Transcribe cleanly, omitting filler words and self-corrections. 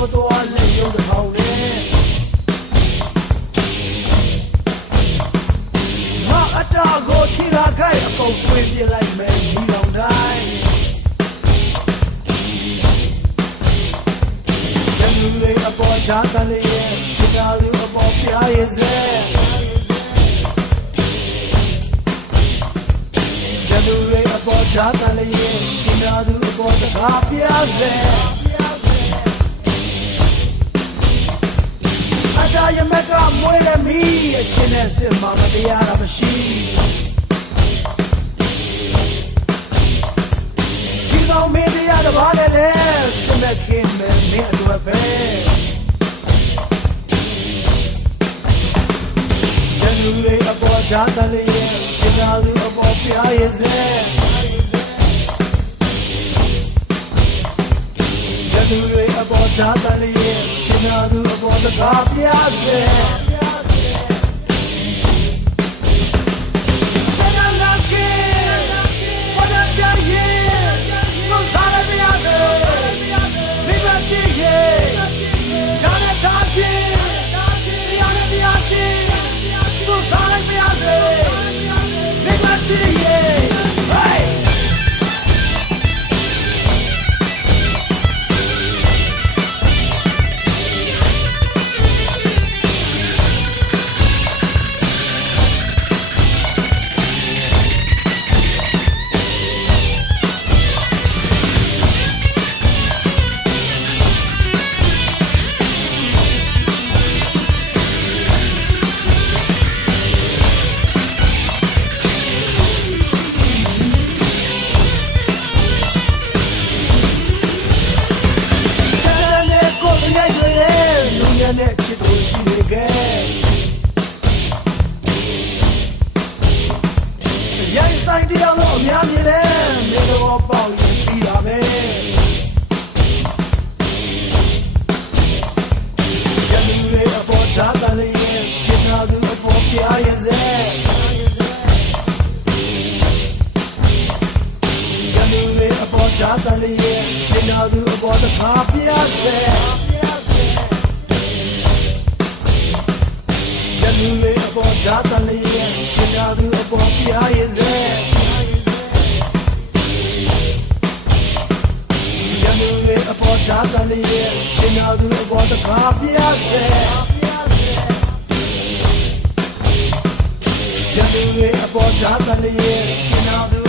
ချိုးသွားလက်ရုပ်တစ်ထောင်နဲ့ငါအတားကိုထိလာခဲ့အကုန်တွင်ပြလိုက်မယ်မိလောင်တိုင်းရန်သူတွေအပေါ်ဓာတ်ကလေးရဲ့ချစ်တော်သူအပေါ်ပြားရဲ့စေရန်သူတွေအပေါ်ဓာတ်ကလေးရဲ့ချစ်တော်သူအပေါ်တကားပြားစေအတားရမကမွေးလည်းမီးအချင်းနဲ့စစ်မှမတရားတာမရှိဒီကောင်မင်းတရားတစ်ပါးနဲ့လဲစမက်ခင်းမယ်မင်းအတွက်ပဲရန်သူတွေအပေါ်ဓာတ်ကလေးရဲ့ချစ်တော်သူအပေါ်ပြားရဲ့စေရန်သူတွေအပေါ်ဓာတ်ကလေးရဲ့ချစ်တော်သူအပေါ်တကားပြားစေနဲ့ချစ်သူရှိနေခဲ့ရိုင်းဆိုင်တရားလို့အများမြင်တယ်မြေတော်ပေါက်ရင်ပြီးတာပဲရန်သူတွေအပေါ်ဓာတ်ကလေးရဲ့ချစ်တော်သူအပေါ်ပြားရဲ့စေရန်သူတွေအပေါ်ဓာတ်ကလေးရဲ့ချစ်တော်သူအပေါ်တခါပြားစေရန်သူတွေအပေါ်ဓာတ်ကလေးရဲ့ချစ်တော်သူအပေါ်ပြားရဲ့စေရန်သူတွေအပေါ်ဓာတ်ကလေးရဲ့ချစ်တော်သူအပေါ်တကားပြားစေရန်သူတွေအပေါ်ဓာတ်ကလေးရဲ့ချစ်တော်သူ